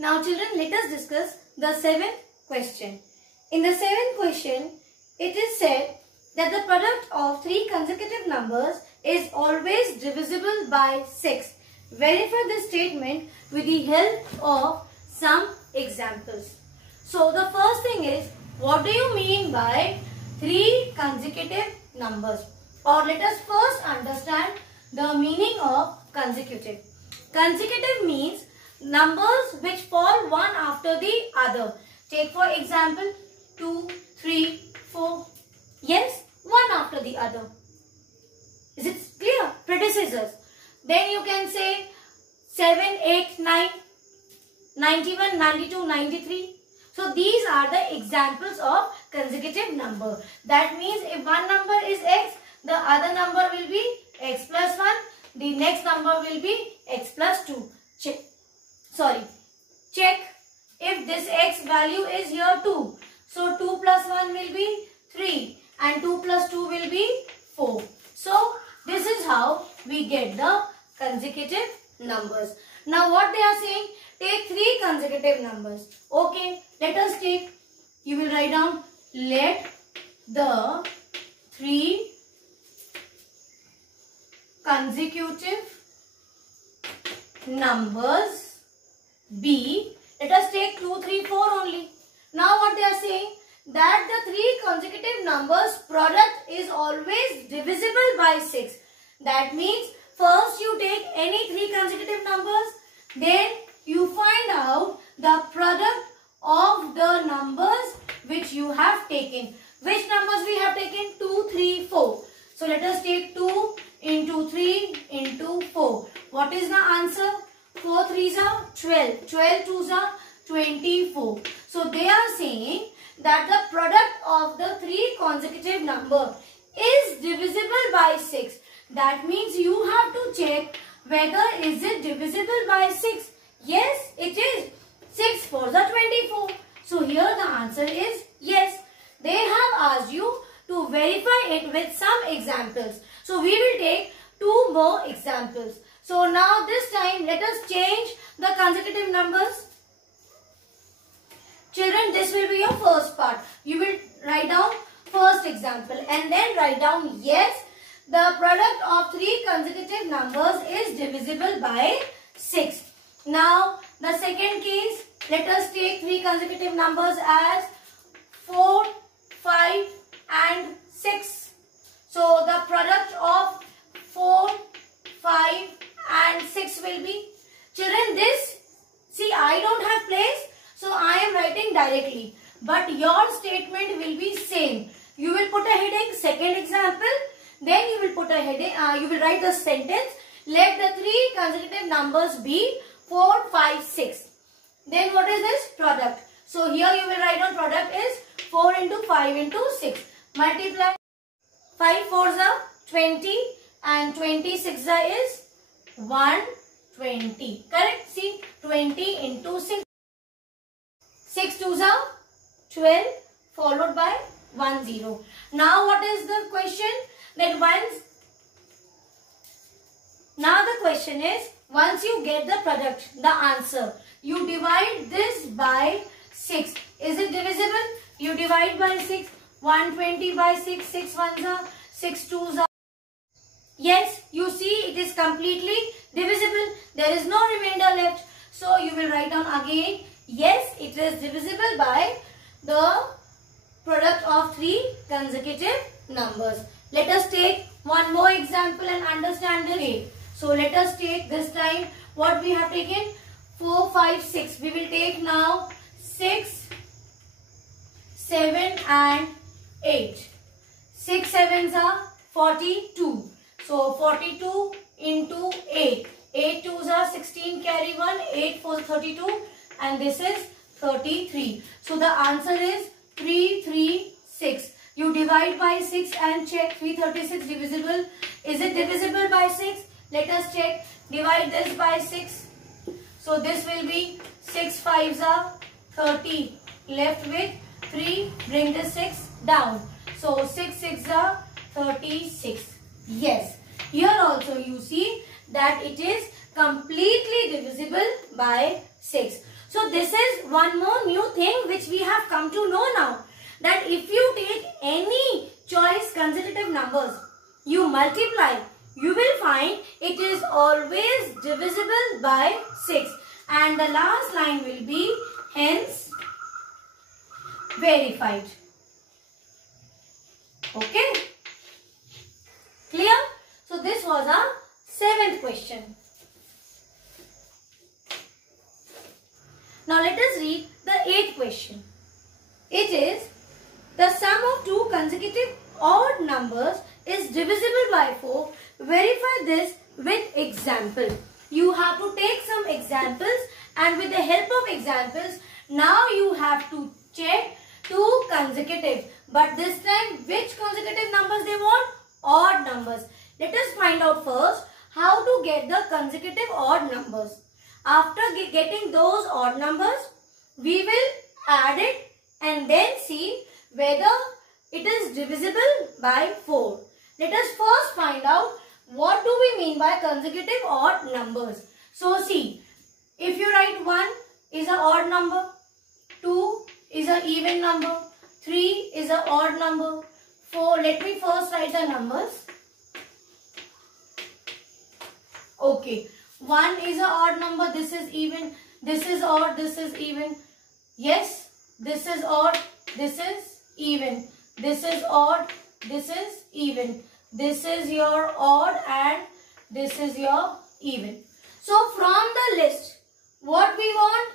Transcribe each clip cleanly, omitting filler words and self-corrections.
Now children, let us discuss the seventh question. In the seventh question, it is said that the product of three consecutive numbers is always divisible by 6. Verify this statement with the help of some examples. So the first thing is, what do you mean by three consecutive numbers? Or let us first understand the meaning of consecutive. Consecutive means numbers which fall one after the other. Take for example 2, 3, 4. Yes, one after the other. Is it clear? Predecessors. Then you can say 7, 8, 9, 91, 92, 93. So these are the examples of consecutive number. That means if one number is x, the other number will be x plus 1. The next number will be x plus 2. Check if this x value is here 2. So 2 plus 1 will be 3 and 2 plus 2 will be 4. So this is how we get the consecutive numbers. Now what they are saying, take three consecutive numbers. Okay, let us take, you will write down, let the three consecutive numbers be, let us take 2, 3, 4 only. Now what they are saying, that the three consecutive numbers product is always divisible by 6. That means first you take any three consecutive numbers, then you find out the product of the numbers which you have taken. Which numbers we have taken? 2, 3, 4. So let us take 2 into 3 into 4. What is the answer? 4 3s are 12. 12 2s are 24. So they are saying that the product of the three consecutive number is divisible by 6. That means you have to check whether is it divisible by 6. Yes, it is. 6 4s are 24. So here the answer is yes. They have asked you to verify it with some examples. So we will take two more examples. So now this time let us change the consecutive numbers. Children, this will be your first part. You will write down first example and then write down yes, the product of three consecutive numbers is divisible by 6. Now the second case, let us take three consecutive numbers as 4, 5 and 6. So the product of 4, 5 and 6 will be, children, this, see, I don't have place, so I am writing directly. But your statement will be same. You will put a heading, second example, then you will put a heading, you will write the sentence, let the three consecutive numbers be 4, 5, 6. Then what is this? Product. So here you will write down product is 4 into 5 into 6. Multiply. 5 4s are 20 and 26 is 120. Correct? See, 20 into 6. 6 2s are 12 followed by 10. Now what is the question? Now the question is, once you get the product, the answer, you divide this by 6. Is it divisible? You divide by 6. 120 by 6. 6 1s are 6 2s are. Yes, you see it is completely divisible. There is no remainder left. So you will write down again, yes, it is divisible by the product of three consecutive numbers. Let us take one more example and understand this. So let us take this time what we have taken, 4, 5, 6. We will take now 6, 7 and 8. 6 7s are 42. So 42 into 8. 8 2s are 16, carry 1. 8 4 32 and this is 33. So the answer is 336. You divide by 6 and check 336 divisible. Is it divisible by 6? Let us check. Divide this by 6. So this will be 6 5s are 30. Left with 3. Bring the 6 down. So 6 6s are 36. Yes. Here also you see that it is completely divisible by 6. So this is one more new thing which we have come to know now, that if you take any choice consecutive numbers, you multiply, you will find it is always divisible by 6. And the last line will be hence verified. Okay? Clear? So this was our 7th question. Now let us read the 8th question. It is, the sum of two consecutive odd numbers is divisible by 4. Verify this with example. You have to take some examples, and with the help of examples, now you have to check two consecutive. But this time, which consecutive numbers they want? Odd numbers. Let us find out first how to get the consecutive odd numbers. After getting those odd numbers, we will add it and then see whether it is divisible by 4. Let us first find out what do we mean by consecutive odd numbers. So see, if you write 1 is an odd number, 2 is an even number, 3 is an odd number, 4, let me first write the numbers. Okay, 1 is an odd number, this is even, this is odd, this is even. Yes, this is odd, this is even. This is odd, this is even. This is your odd and this is your even. So from the list, what we want?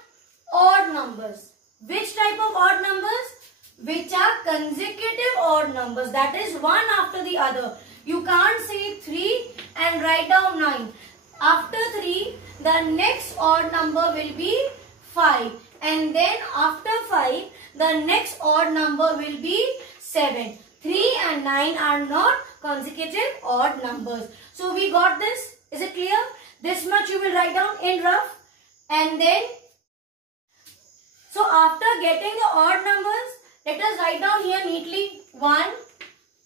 Odd numbers. Which type of odd numbers? Which are consecutive odd numbers. That is one after the other. You can't say 3 and write down 9. After 3, the next odd number will be 5. And then after 5, the next odd number will be 7. 3 and 9 are not consecutive odd numbers. So we got this. Is it clear? This much you will write down in rough. And then, so after getting the odd numbers, let us write down here neatly. 1,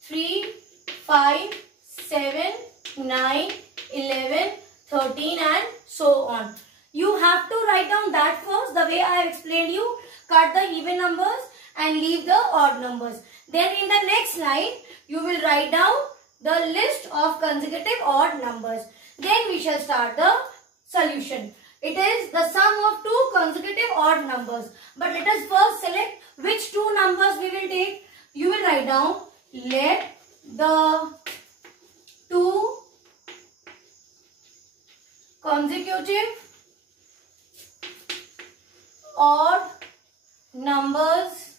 3, 5, 7, 9, 11, 13 and so on. You have to write down that first, the way I have explained you. Cut the even numbers and leave the odd numbers. Then in the next line, you will write down the list of consecutive odd numbers. Then we shall start the solution. It is the sum of two consecutive odd numbers. But let us first select which two numbers we will take. You will write down, let the two consecutive odd numbers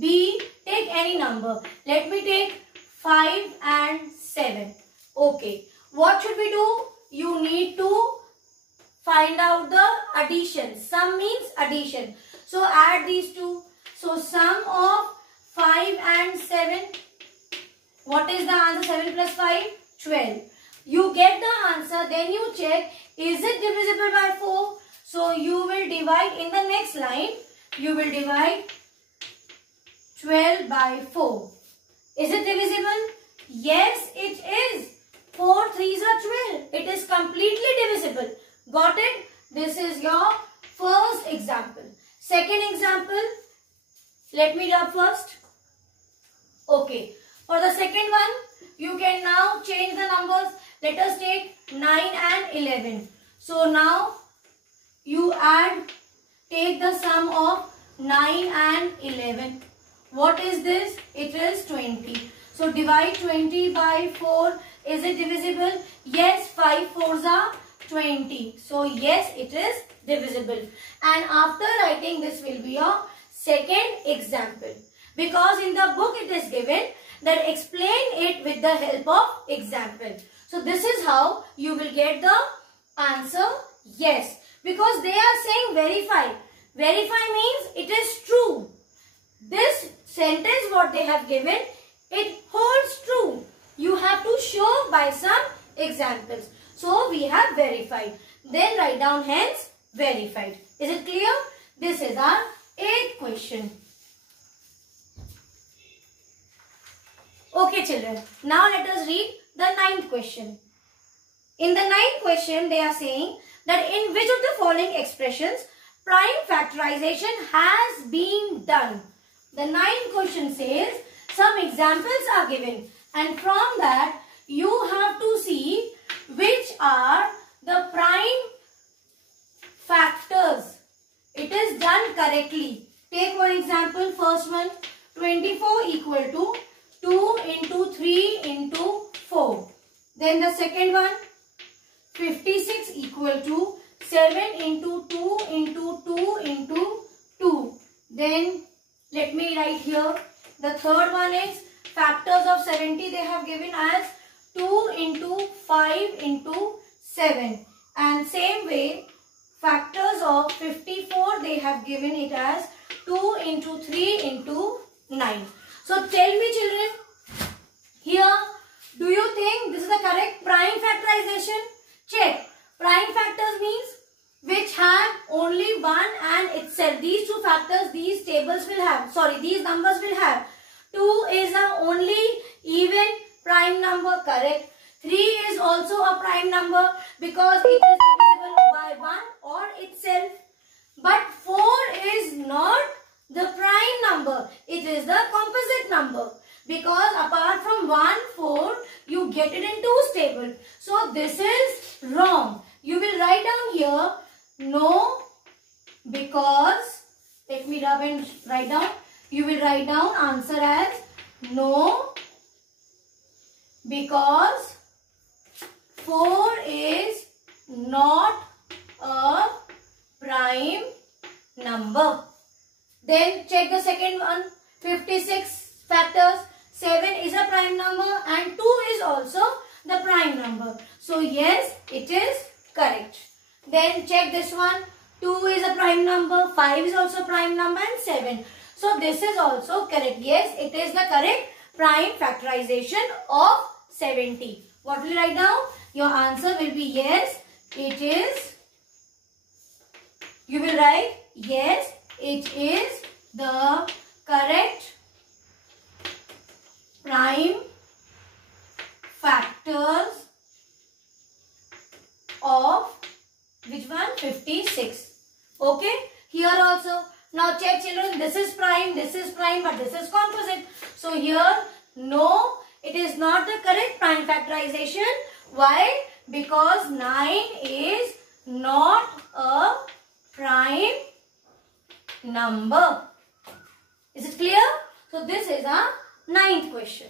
be, take any number. Let me take 5 and 7. Okay. What should we do? You need to find out the addition. Sum means addition. So add these two. So sum of 5 and 7. What is the answer? 7 plus 5? 12. You get the answer. Then you check, is it divisible by 4? So you will divide in the next line. You will divide 12 by 4. Is it divisible? Yes, it is. 4 3s are 12. It is completely divisible. Got it? This is your first example. Second example, let me rub first. Okay. For the second one, you can now change the numbers. Let us take 9 and 11. So now you add, take the sum of 9 and 11. What is this? It is 20. So divide 20 by 4. Is it divisible? Yes, 5 4s are 20. So yes, it is divisible. And after writing this will be your second example. Because in the book it is given that explain it with the help of example. So this is how you will get the answer yes. Because they are saying verify. Verify means it is true. This sentence what they have given, it holds true. You have to show by some examples. So we have verified. Then write down hence verified. Is it clear? This is our 8th question. Okay children. Now let us read the 9th question. In the ninth question, they are saying that in which of the following expressions prime factorization has been done. The ninth question says some examples are given, and from that you have to see which are the prime factors. It is done correctly. Take one example, first one, 24 equal to 2 into 3 into 4. Then the second one, 56 equal to 7 into 2 into 2 into 2. Then let me write here. The third one is factors of 70 they have given as 2 into 5 into 7. And same way factors of 54 they have given it as 2 into 3 into 9. So tell me children, here do you think this is the correct prime factorization? Check. Prime factors means which have only one and itself. These two factors, these tables will have, these numbers will have. 2 is the only even prime number, correct. 3 is also a prime number because it is divisible by 1 or itself. But 4 is not the prime number. It is the composite number. Because apart from 1, 4, you get it in 2's table. So this is wrong. You will write down here, no, because, let me rub and write down. You will write down answer as no, because 4 is not a prime number. Then check the second one, 56 factors. 7 is a prime number and 2 is also the prime number. So yes, it is correct. Then check this one. 2 is a prime number, 5 is also prime number and 7. So this is also correct. Yes, it is the correct prime factorization of 70. What will you write down? Your answer will be yes, it is. You will write yes, it is the correct prime factors of which one? 56. Okay. Here also. Now check children. This is prime, but this is composite. So here, no, it is not the correct prime factorization. Why? Because 9 is not a prime number. Is it clear? So this is our ninth question.